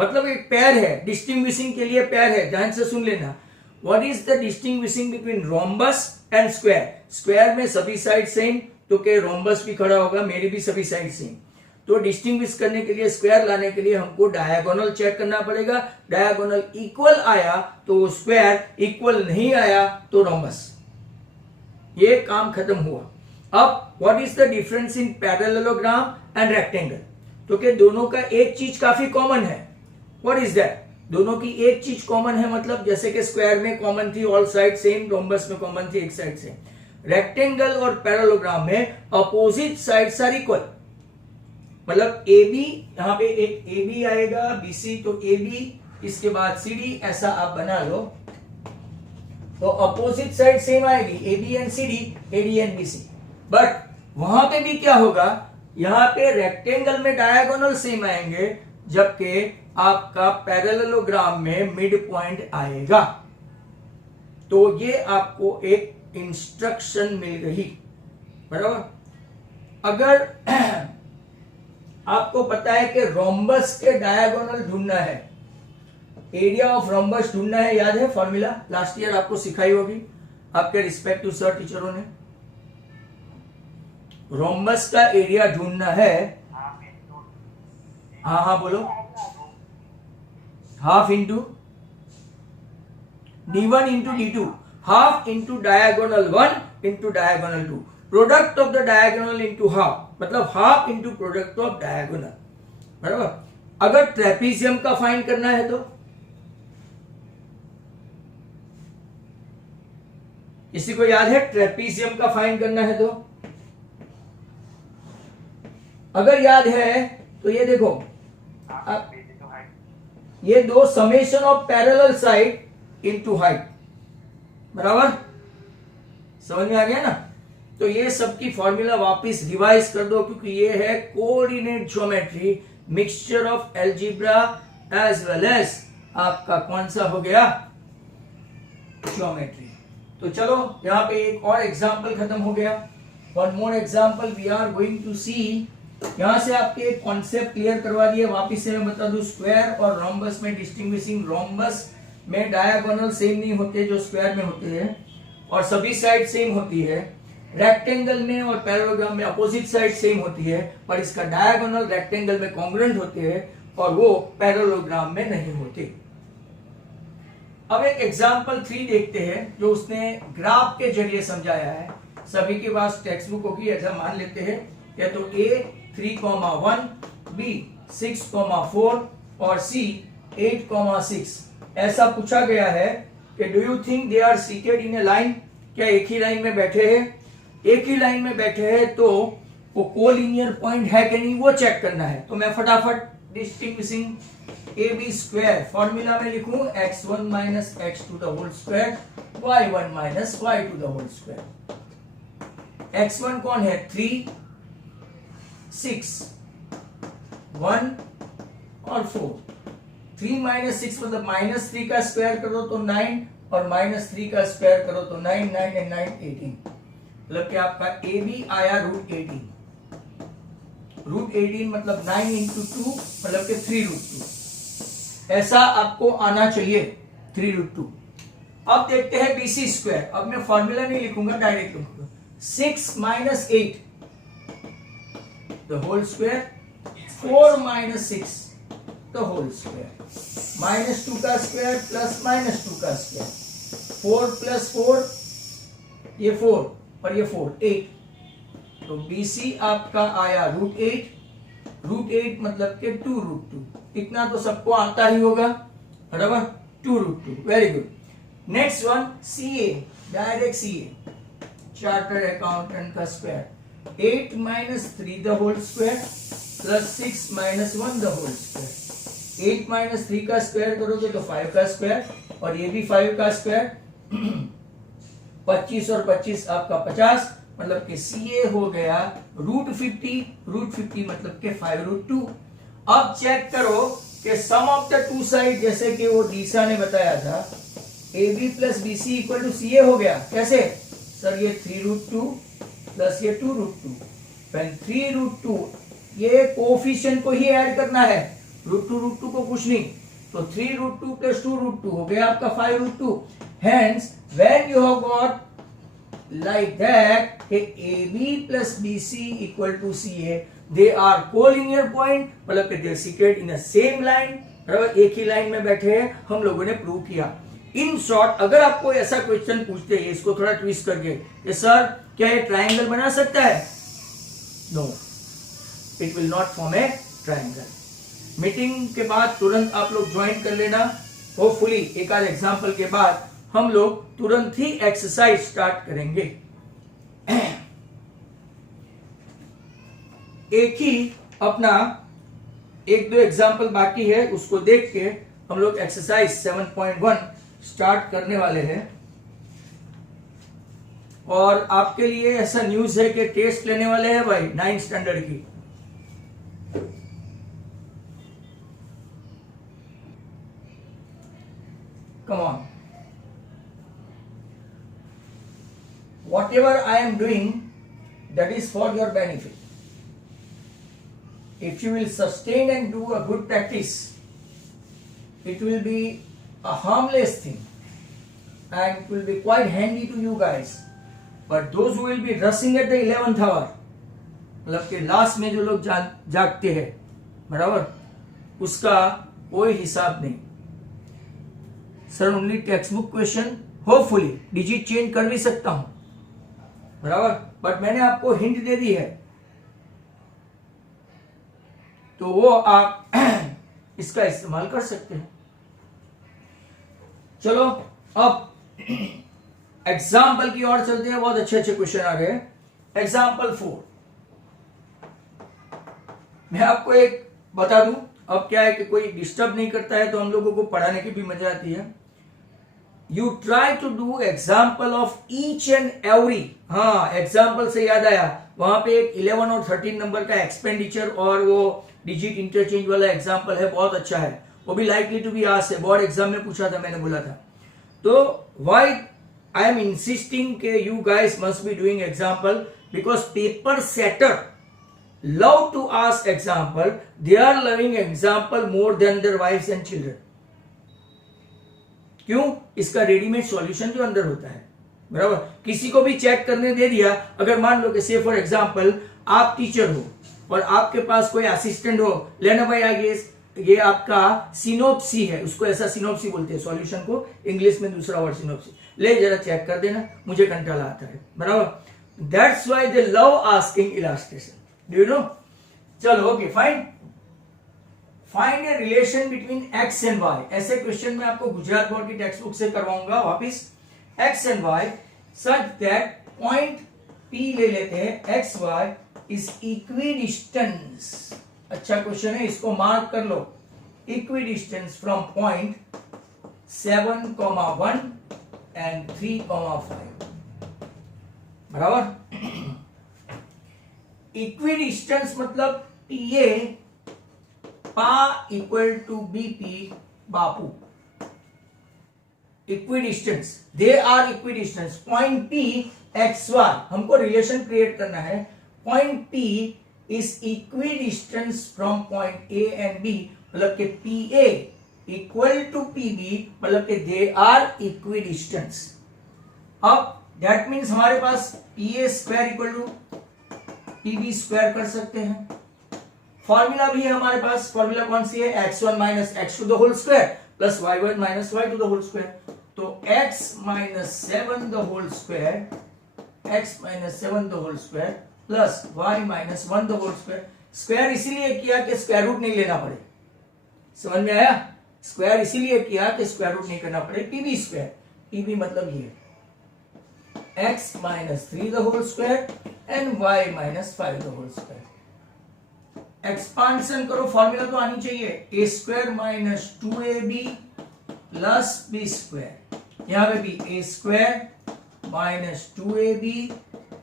मतलब एक पेयर है, डिस्टिंग्विशिंग के लिए पेयर है, ध्यान से सुन लेना। What is the distinguishing between rhombus and square? Square में सभी साइड सेम, तो के रोम्बस भी खड़ा होगा, मेरी भी सभी साइड सेम। तो डिस्टिंग्विश करने के लिए, स्क्वायर लाने के लिए हमको डायगोनल चेक करना पड़ेगा। डायगोनल इक्वल आया तो स्क्वायर, इक्वल नहीं आया तो रोम्बस। ये काम खत्म हुआ। अब what is the difference in parallelogram and rectangle? तो कि दोनों का एक चीज काफी कॉमन है। What is that? दोनों की एक चीज कॉमन है, मतलब जैसे कि स्क्वायर में कॉमन थी ऑल साइड सेम, रोम्बस में कॉमन थी एक साइड सेम। रेक्टेंगल और पैरेललोग्राम में अपोजिट साइड्स आर इक्वल, मतलब ए बी, यहां पे एक ए बी आएगा, बी सी, तो ए बी इसके बाद सी डी, ऐसा आप बना लो, तो अपोजिट साइड सेम आएगी, A B and C D, A D and B C. But वहां पे भी क्या होगा, यहां पे रेक्टेंगल में डायगोनल सेम आएंगे, जबकि आपका पैरेललोग्राम में मिड पॉइंट आएगा। तो ये आपको एक इंस्ट्रक्शन मिल गई, बराबर। अगर आपको पता है कि रोम्बस के डायगोनल ढूंढना है, एरिया ऑफ रोम्बस ढूंढना है, याद है फॉर्मूला लास्ट ईयर आपको सिखाई होगी आपके रिस्पेक्टिव सर टीचरों ने। रोम्बस का एरिया ढूंढना है, हाँ बोलो, half into d1 into d2, half into diagonal 1 into diagonal 2, product of the diagonal into half, मतलब half into product of diagonal, बराबर। अगर ट्रेपीजियम का फाइंड करना है तो किसी को याद है ट्रेपीजियम का फाइंड करना है? तो अगर याद है तो ये देखो, अब ये दो summation of parallel side into height, बराबर, समझ में आ गया ना। तो ये सबकी फॉर्मूला वापस रिवाइज कर दो, क्योंकि ये है coordinate geometry, mixture of algebra as well as आपका कौन सा हो गया, ज्योमेट्री। तो चलो यहां पे एक और एग्जांपल खत्म हो गया। One more example we are going to see. यहां से आपके एक कॉन्सेप्ट क्लियर करवा दिए, वापिस से मैं बता दूं, स्क्वायर और रोम्बस में डिस्टिंग्विशिंग, रोम्बस में डायगोनल सेम नहीं होते जो स्क्वायर में होते हैं, और सभी साइड सेम होती है। रेक्टेंगल में और पैरेललोग्राम में अपोजिट साइड सेम होती है, पर इसका डायगोनल रेक्टेंगल में कॉन्ग्रुएंट होते हैं और वो पैरेललोग्राम में नहीं होते। अब एक एग्जांपल 3 देखते हैं, जो उसने ग्राफ के जरिए समझाया है। सभी के पास टेक्स्ट बुक होगी, ऐसा मान लेते हैं, या तो A 3,1, B 6,4 और C 8,6। ऐसा पूछा गया है कि do you think they are seated in a line? क्या एक ही लाइन में बैठे हैं? एक ही लाइन में बैठे हैं तो वो कोलिनियर पॉइंट है कि नहीं वो चेक करना है। तो मैं फटाफट distinguishing A B square formula में लिखूं, x1 minus x2 the whole square, y1 minus y2 the whole square. x1 कौन है? 3, 6, 1 और 4। 3 माइनस 6 मतलब -3 का स्क्वायर करो तो 9, और -3 का स्क्वायर करो तो 9, 9 एंड 9 18, मतलब कि आपका ए बी आया √18। √18 मतलब 9 इंटू 2 मतलब कि 3√2। ऐसा आपको आना चाहिए 3√2। अब देखते हैं BC स्क्वायर। अब मैं फॉर्मूला नहीं लिखूंगा, डायरेक्ट लिखूंगा, 6 minus 8 the whole square, 4 minus 6 the whole square, -2 का स्क्वायर प्लस -2 का स्क्वायर, 4 प्लस 4 ये 4 और ये 4 8। तो BC आपका आया √8 मतलब के 2√2। इतना तो सबको आता ही होगा, बराबर, 2√2। Very good. Next one CA, direct CA, chartered accountant का square, 8 minus 3 the whole square plus 6 minus 1 the whole square. 8 minus 3 का स्क्वायर करोगे तो 5 का स्क्वायर, और ये भी 5 का स्क्वायर। 25 और 25 आपका 50, मतलब कि CA हो गया √50। √50 मतलब के 5√2। अब चेक करो कि sum of the two side, जैसे कि वो डीसा ने बताया था, AB plus BC equal to CA हो गया। कैसे सर? ये 3√2 प्लस ये 2√2। 3√2 ये कोफिशिएंट को ही ऐड करना है, √2 को कुछ नहीं, तो 3√2 + 2√2 हो गया आपका 5√2. Hence when you have got like that AB plus BC equal to CA, they are collinear point, मतलब कि they are seated in the same line, बराबर, एक ही लाइन में बैठे हैं, हम लोगों ने प्रूव किया. इन शॉर्ट अगर आपको ऐसा क्वेश्चन पूछते हैं इसको थोड़ा ट्विस्ट करके कि सर क्या ये ट्रायंगल बना सकता है, no, it will not form a triangle. Meeting के बाद तुरंत आप लोग ज्वाइन कर लेना. होपफुली एक आध एग्जांपल के बाद हम लोग तुरंत ही एक्सरसाइज स्टार्ट करेंगे. एक ही अपना 1-2 एग्जांपल बाकी है, उसको देख के हम लोग एक्सरसाइज 7.1 स्टार्ट करने वाले हैं. और आपके लिए ऐसा न्यूज है कि टेस्ट लेने वाले हैं भाई 9th स्टैंडर्ड की. Come on, whatever I am doing, that is for your benefit. If you will sustain and do a good practice, it will be a harmless thing and it will be quite handy to you guys. But those who will be rushing at the 11th hour, मतलब कि last में जो लोग जागते हैं, बराबर, उसका कोई हिसाब नहीं. Sir only text book question, hopefully digit change कर भी सकता हूं, बराबर, बट मैंने आपको हिंट दे दी है, तो वो आप इसका इस्तेमाल कर सकते हैं. चलो अब एग्जाम्पल की ओर चलते हैं. बहुत अच्छे अच्छे क्वेश्चन आ रहे हैं. एग्जाम्पल 4 मैं आपको एक बता दूं. अब क्या है कि कोई डिस्टर्ब नहीं करता है तो हम लोगों को पढ़ाने की भी मजा आती है. You try to do example of each and every. हाँ, एग्जाम्पल से याद आया, वहां पे एक 11 और 13 नंबर का एक्सपेंडिचर और वो डिजिट इंटरचेंज वाला एग्जाम्पल है, बहुत अच्छा है. वो भी लाइकली टू बी आस्क्ड है, बोर्ड एग्जाम में पूछा था, मैंने बोला था. तो व्हाई आई एम इंसिस्टिंग के you guys must be doing example, because paper setter love to ask example. They are loving example more than their wives and children. क्यों? इसका रेडीमेड सॉल्यूशन जो अंदर होता है, बराबर. किसी को भी चेक करने दे दिया, अगर मान लो कि से फॉर एग्जांपल आप टीचर हो और आपके पास कोई असिस्टेंट हो, लेना भाई आगे ये आपका सिनोप्सी है, उसको ऐसा सिनोप्सी बोलते हैं सॉल्यूशन को, इंग्लिश में दूसरा वर्ड सिनोप्सी. ले जरा चेक कर देना, मुझे कंटाला आता है, बराबर. That's why they love asking illustration. Do you know? चलो okay fine. Find a relation between x and y. ऐसे क्वेश्चन में आपको गुजरात बोर्ड की टेक्स्ट बुक से करवाऊंगा वापिस. X and y such that point P ले लेते हैं, एक्स वाई इज इक्विडिस्टेंस. अच्छा क्वेश्चन है, इसको मार्क कर लो. इक्विडिस्टेंस फ्रॉम पॉइंट 7,1 एंड 3,5, बराबर. इक्विडिस्टेंस मतलब पीए पा equal to BP Bapu. Equidistance, they are equidistance. Point P x y, हमको रिलेशन क्रिएट करना है. Point P is equidistance from point A and B, मतलब कि P A equal to P B, मतलब कि they are equidistance. अब that means हमारे पास P A square equal to P B square कर सकते हैं. फॉर्मूला भी है हमारे पास. फॉर्मूला कौन सी है? x1 minus x to the whole square plus y1 minus y to the whole square. तो x minus 7 the whole square, x minus 7 the whole square plus y minus 1 the whole square. Square इसीलिए किया कि square root नहीं लेना पड़े. समझ में आया? स्क्वायर इसीलिए किया कि स्क्वायर रूट नहीं करना पड़े. पीबी स्क्वायर, पीबी मतलब ये x minus 3 the whole square and y minus 5 the whole square. Expansion करो, फॉर्मूला तो आनी चाहिए. A square minus 2ab plus B square. यहां पे भी A square minus 2ab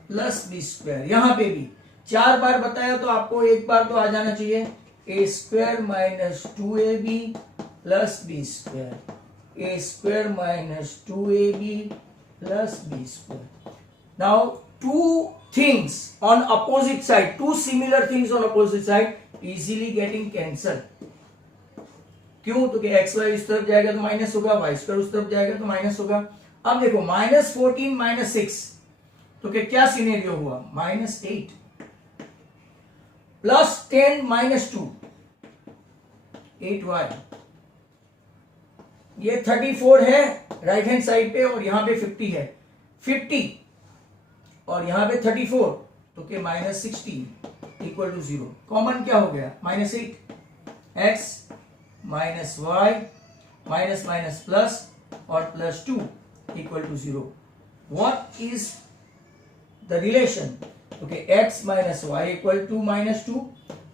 plus B square. यहां पे भी 4 बार बताया तो आपको एक बार तो आ जाना चाहिए. A square minus 2ab plus B square. A square minus 2ab plus B square. Now two things on opposite side, two similar things on opposite side easily getting cancelled. क्यों? तो कि एक्स वाई इस तरफ जाएगा तो minus होगा, Y square उस तरफ जाएगा तो माइनस होगा। अब देखो -14 -6 तो क्या सिनेरियो हुआ? -8 +10 -2 8y, ये 34 है राइट हैंड साइड पे और यहां पे 50 है, 50 और यहां पे 34 तो -16 इक्वल टू 0। कॉमन क्या हो गया? -8 x -y minus minus plus और +2 equal to 0। What is the relation? Okay, x minus Y equal to -2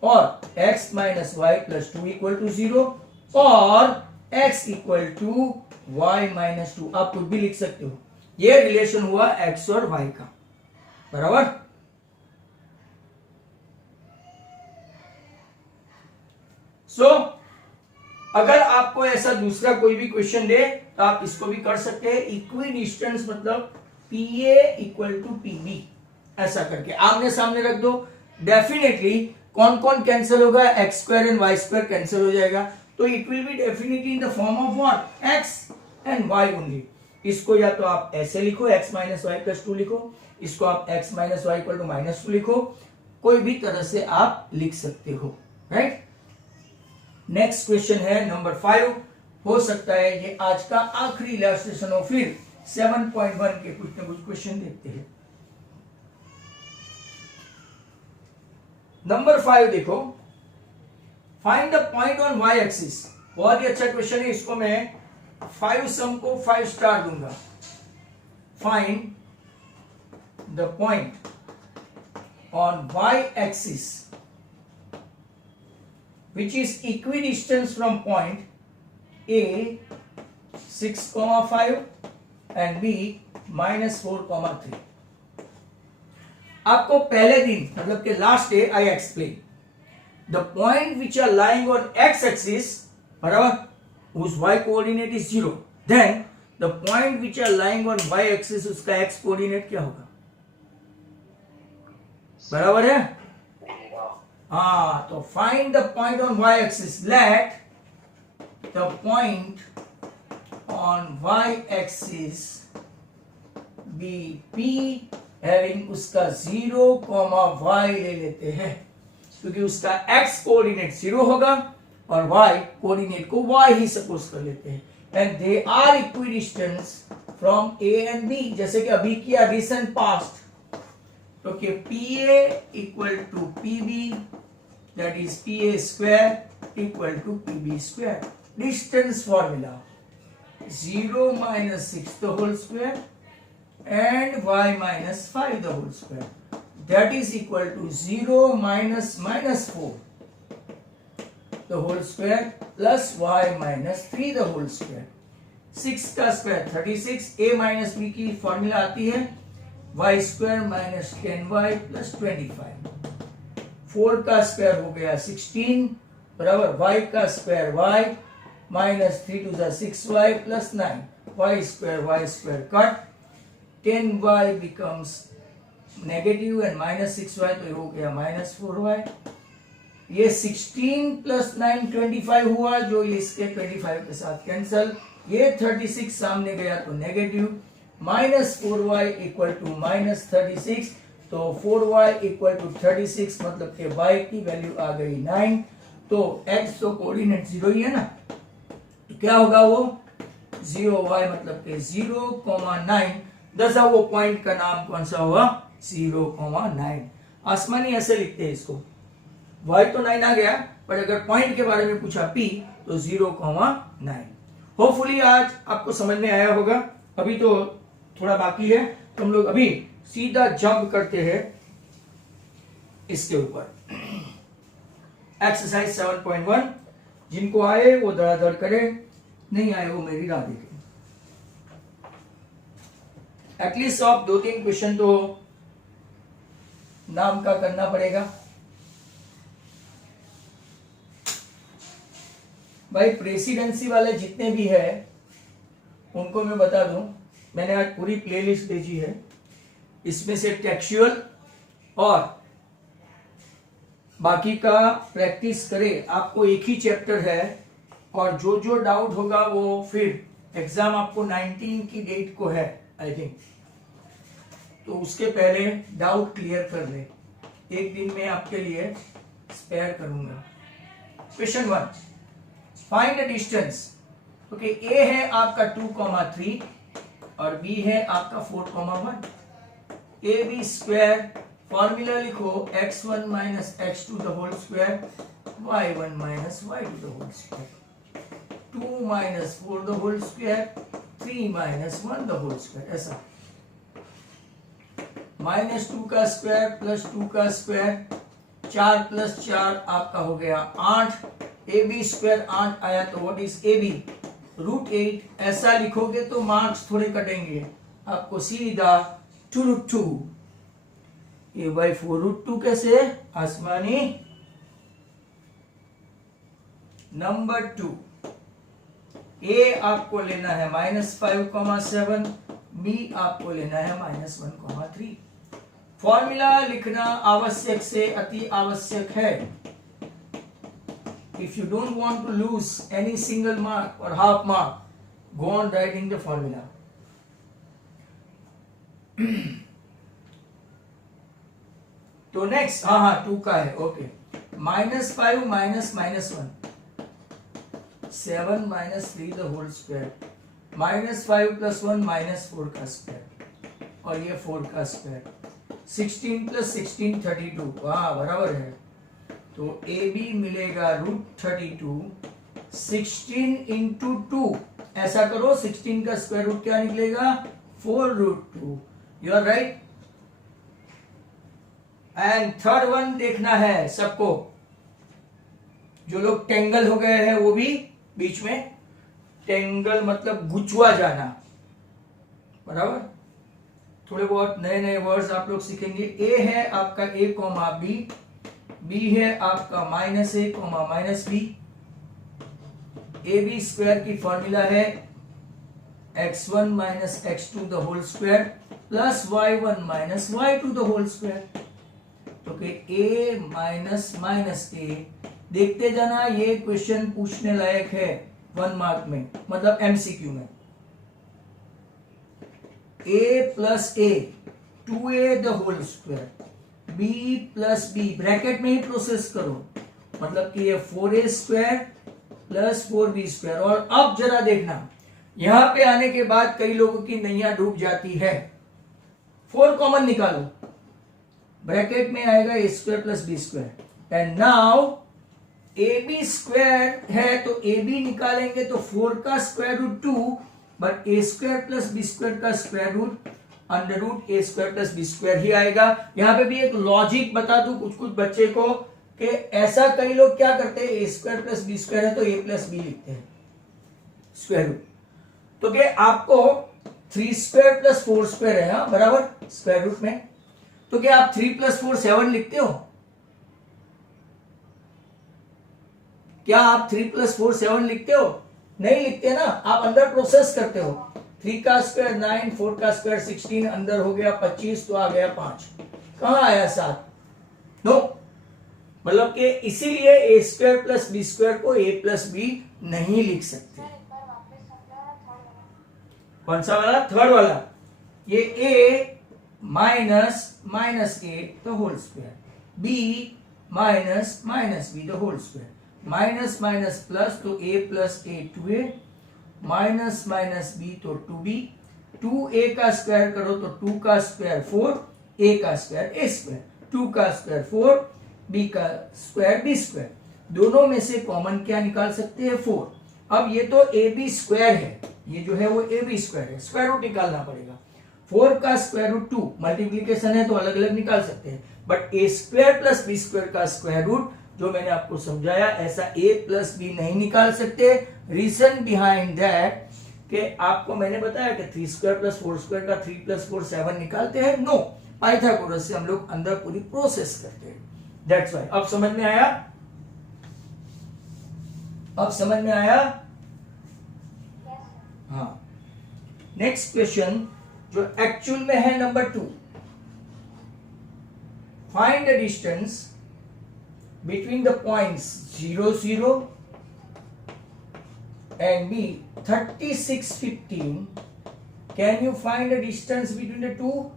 और x minus Y plus 2 equal to 0 और x equal to y minus 2। आप कुछ भी लिख सकते हो। ये रिलेशन हुआ x और y का, बराबर। सो अगर आपको ऐसा दूसरा कोई भी क्वेश्चन दे तो आप इसको भी कर सकते हैं। इक्वी डिस्टेंस मतलब PA इक्वल टू PB, ऐसा करके आमने सामने रख दो। डेफिनेटली कौन कौन कैंसिल होगा? X square and Y square cancel हो जाएगा, तो it will be definitely in the form of what? X and Y only. इसको या तो आप ऐसे लिखो x माइनस वाई प्लस 2 लिखो, इसको आप x minus Y equal to -2 लिखो, कोई भी तरह से आप लिख सकते हो, राइट। नेक्स्ट क्वेश्चन है नंबर 5। हो सकता है ये आज का आखिरी इलस्ट्रेशन हो, फिर 7.1 के कुछ न कुछ क्वेश्चन देखते हैं। नंबर 5 देखो, find the point on y axis. बहुत ही अच्छा क्वेश्चन है, इसको मैं 5 सम को 5 स्टार दूंगा। Find the point on y axis which is equidistant from point A 6,5 and B -4,3। आपको पहले दिन मतलब कि last day I explain the point which are lying on x axis, बराबर, whose y coordinate is 0, then the point which are lying on y axis उसका x coordinate क्या होगा? बराबर है? हाँ, तो find the point on y axis. Let the point on y axis be P having उसका 0, y ले लेते हैं क्योंकि उसका x कोऑर्डिनेट 0 होगा और y कोऑर्डिनेट को y ही सपोज कर लेते हैं। And they are equidistance from A and B, जैसे कि अभी किया रिसेंट पास्ट, तो कि PA equal to PB that is PA square equal to PB square. Distance formula 0 minus 6 the whole square and y minus 5 the whole square, that is equal to 0 minus -4 the whole square plus y minus 3 the whole square। 6 का square 36, a minus b की formula आती है y square minus 10y plus 25। 4 का square हो गया 16, बराबर y का square y minus 3 to 6y plus 9, y square cut, 10y becomes negative and -6y तो हो गया -4y। ये 16 प्लस 9 25 हुआ, जो इसके 25 के साथ कैंसल। ये 36 सामने गया तो नेगेटिव, -4y इक्वल टू -36, तो 4y इक्वल टू 36 मतलब के y की वैल्यू आ गई 9। तो x तो कोऑर्डिनेट 0 ही है ना, तो क्या होगा वो 0y मतलब के 0,9। दसा वो पॉइंट का नाम कौन सा हुआ? 0,9। आसमानी ऐसे लिखते हैं इसको, y तो 9 आ गया, पर अगर पॉइंट के बारे में पूछा p तो 0,9। होपफुली आज आपको समझ में आया होगा। अभी तो थोड़ा बाकी है, तो हम लोग अभी सीधा जंप करते हैं इसके ऊपर। एक्सरसाइज 7.1, जिनको आए वो धड़ाधड़ करे, नहीं आए वो मेरी राह देखें। एटलीस्ट आप 2-3 क्वेश्चन तो नाम का करना पड़ेगा भाई। प्रेसिडेंसी वाले जितने भी है उनको मैं बता दूं, मैंने आज पूरी प्लेलिस्ट भेजी है, इसमें से टेक्सचुअल और बाकी का प्रैक्टिस करें। आपको एक ही चैप्टर है और जो जो डाउट होगा वो फिर एग्जाम आपको 19 की डेट को है आई थिंक, तो उसके पहले डाउट क्लियर कर ले। एक दिन में आपके लिए स्पेयर करूंगा। Question 1, find the distance. Okay, A है आपका 2,3 और बी है आपका 4,1। ए बी स्क्वायर, फॉर्मूला लिखो x1 minus x2 the whole square, y1 minus y2 the whole square, 2 minus 4 the whole square, 3 minus 1 the whole square. ऐसा -2 का square plus 2 का square, 4 plus 4 आपका हो गया 8। ए बी स्क्वायर 8 आया तो व्हाट इज ए बी, √8। ऐसा लिखोगे तो मार्क्स थोड़े कटेंगे, आपको सीधा 2√2 ए बाई 4√2 कैसे आसमानी। नंबर 2, ए आपको लेना है -5,7, बी आपको लेना है -1,3। फॉर्मूला लिखना आवश्यक से अति आवश्यक है। If you don't want to lose any single mark or half mark, go on writing the formula. तो नेक्स्ट, हाँ 2 का है, okay. -5 minus -1, 7 minus 3 the whole square, -5 plus 1 -4 का स्क्वायर, और ये 4 का स्क्वायर, 16 प्लस 16 32, हाँ बराबर है। तो ए बी मिलेगा √32, 16 इंटू 2, ऐसा करो 16 का स्क्वायर रूट क्या निकलेगा 4√2। You are right. And third one देखना है सबको, जो लोग टेंगल हो गए हैं वो भी बीच में, टेंगल मतलब गुचवा जाना, बराबर। थोड़े बहुत नए नए वर्ड्स आप लोग सीखेंगे। ए है आपका a, बी, बी है आपका -a, -b। A B square की फॉर्मूला है x1 minus x2 the whole square plus y1 minus y2 the whole square. तो कि a माइनस a, देखते जाना, ये क्वेश्चन पूछने लायक है 1 मार्क में, मतलब एमसीक्यू में। a plus a, 2a the whole square, b plus b, bracket में ही प्रोसेस करो, मतलब कि ये 4a square plus 4b square. और अब जरा देखना, यहां पे आने के बाद कई लोगों की नैया डूब जाती है। 4 कॉमन निकालो, ब्रैकेट में आएगा a square plus b square. And now ab square है तो ab निकालेंगे तो 4 का square root 2, but a square plus b square का square root under root a square plus b square ही आएगा। यहां पे भी एक लॉजिक बता दूं कुछ बच्चे को, कि ऐसा कई लोग क्या करते हैं, a square plus b square है तो a प्लस b लिखते हैं स्क्वायर रूट। तो कि आपको 3 स्क्वायर प्लस 4 स्क्वायर है, हाँ बराबर स्क्वायर रूट में, तो क्या आप 3 प्लस 4 7 लिखते हो? क्या आप 3 प्लस 4 7 लिखते हो? नहीं लिखते ना, आप अंदर प्रोसेस करते हो। 3 का स्क्वायर 9, 4 का स्क्वायर 16, अंदर हो गया 25, तो आ गया 5, कहां आया 7? नो, मतलब कि इसीलिए a square plus b square को a प्लस b नहीं लिख सकते। कौन सा वाला? थर्ड वाला। ये a minus a the whole square, b minus b the whole square, minus minus plus तो a plus a 2a, minus minus b तो 2b, 2a का स्क्वायर करो तो 2 का स्क्वायर 4, a का स्क्वायर a स्क्वायर, 2 का स्क्वायर 4, b का square b square. दोनों में से कॉमन क्या निकाल सकते हैं? 4। अब ये तो ए बी स्क्वायर है, ये जो है वो ए बी स्क्वायर है, स्क्वायर रूट निकालना पड़ेगा। 4 का स्क्वायर रूट 2, मल्टीप्लीकेशन है तो अलग अलग निकाल सकते हैं, but A square plus B square का स्क्वायर रूट जो मैंने आपको समझाया, ऐसा a प्लस बी नहीं निकाल सकते। रीजन बिहाइंड दैट कि आपको मैंने बताया कि 3 स्क्वायर प्लस 4 स्क्वायर का 3 प्लस 4 7 निकालते हैं। नो, पाइथागोरस से हम लोग अंदर पूरी प्रोसेस करते हैं, दैट्स व्हाई। अब समझ में आया? अब समझ में आया? हाँ। नेक्स्ट क्वेश्चन जो एक्चुअल में है number 2, find the distance between the points 0 0 and B 36, 15. Can you find the distance between the two?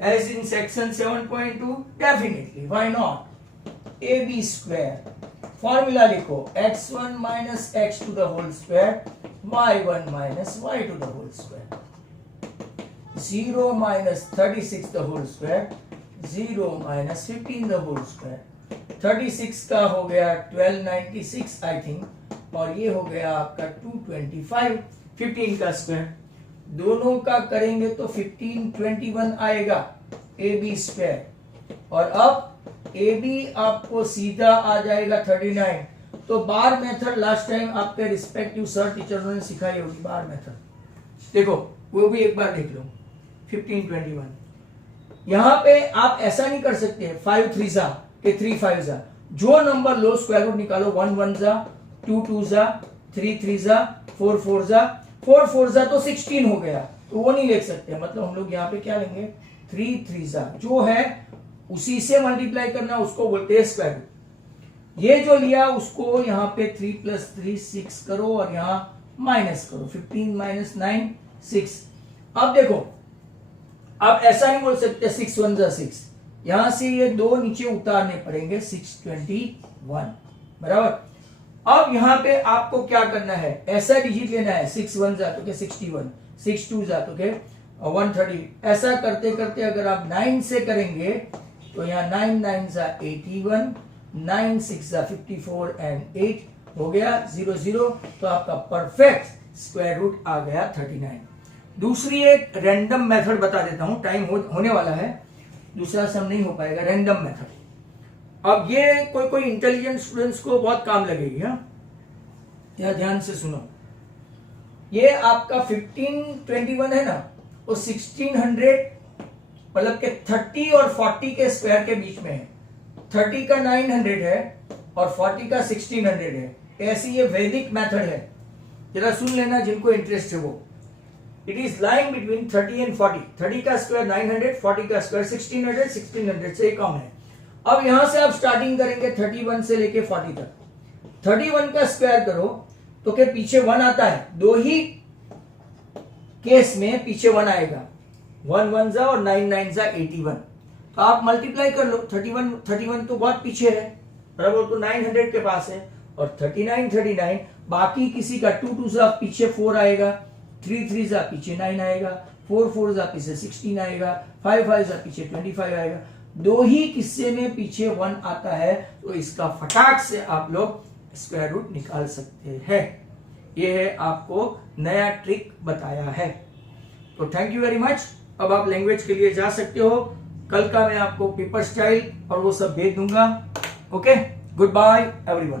As in section 7.2? Definitely. Why not? AB square. Formula लिखो x1 minus x to the whole square, y1 minus y to the whole square. 0 minus 36 the whole square, 0 minus 15 the whole square. 36 का हो गया 1296 I think, और ये हो गया आपका 225. 15 का स्क्वायर, दोनों का करेंगे तो 1521 आएगा ए बी स्क्वायर. और अब ए बी आपको सीधा आ जाएगा 39. तो बार मेथड लास्ट टाइम आपके रिस्पेक्टिव सर टीचरों ने सिखाई होगी. बार मेथड देखो, वो भी एक बार देख लो. 1521 यहां पे आप ऐसा नहीं कर सकते 5 3 जा के 3 5 जा. जो नंबर लो स्क्वायर रूट निकालो. 1 1 जा, 2 2 जा, 3 3 जा, 4 4 जा. 4 4 जा तो 16 हो गया, तो वो नहीं लिख सकते. मतलब हम लोग यहाँ पे क्या लेंगे 3 3 जा, जो है उसी से मल्टीप्लाई करना, उसको बोलते हैं स्क्वायर रूट. ये जो लिया उसको यहाँ पे 3 + 3 6 करो और यहाँ माइनस करो. 15 - 9 6. अब देखो, आप ऐसा नहीं बोल सकते 6 1 जा 6. यहां से ये दो नीचे उतारने पड़ेंगे. 621 बराबर. अब यहां पे आपको क्या करना है, ऐसा डिजिट लेना है. 6 1 जा तो क्या 61, 6 2 जा तो क्या 130. ऐसा करते करते अगर आप 9 से करेंगे तो यहाँ 9 9 जा 81, 9 6 जा 54 एंड 8 हो गया 0 0. तो आपका परफेक्ट स्क्वायर रूट आ गया 39. दूसरी एक रैंडम मेथड बता देता हूं. टाइम होने वाला है, दूसरा सम नहीं हो पाएगा. Random method. अब ये कोई इंटेलिजेंट स्टूडेंट्स को बहुत काम लगेगी. हाँ, ध्यान से सुनो. ये आपका 1521 है ना, वो 1600 मतलब के 30 और 40 के स्क्वायर के बीच में है. 30 का 900 है और 40 का 1600 है. ऐसी ये वैदिक मेथड है. जरा सुन लेना जिनको इंटरेस्ट है वो. It is lying between 30 and 40. 30 का स्क्वायर 900, 40 का स्क्वायर 1600, 1600 से कम है. अब यहां से आप स्टार्टिंग करेंगे 31 से लेके 40 तक. 31 का स्क्वायर करो तो क्या पीछे 1 आता है. दो ही केस में पीछे 1 आएगा. 1 1 जा और 9 9 जा 81. तो आप मल्टीप्लाई कर लो. 31 तो बहुत पीछे है बराबर, तो 900 के पास है. और 39 बाकी किसी का 2 2 जा पीछे 4 आएगा, 3 3 जा पीछे 9 आएगा, 4 4 जा पीछे 16 आएगा, 5 5 जा पीछे 25 आएगा. दो ही किस्से में पीछे 1 आता है, तो इसका फटाक से आप लोग स्क्वायर रूट निकाल सकते हैं. ये है आपको नया ट्रिक बताया है. तो थैंक यू वेरी मच. अब आप लैंग्वेज के लिए जा सकते हो. कल का मैं आपको पेपर स्टाइल और वो सब भेज दूंगा. Okay, good bye everyone.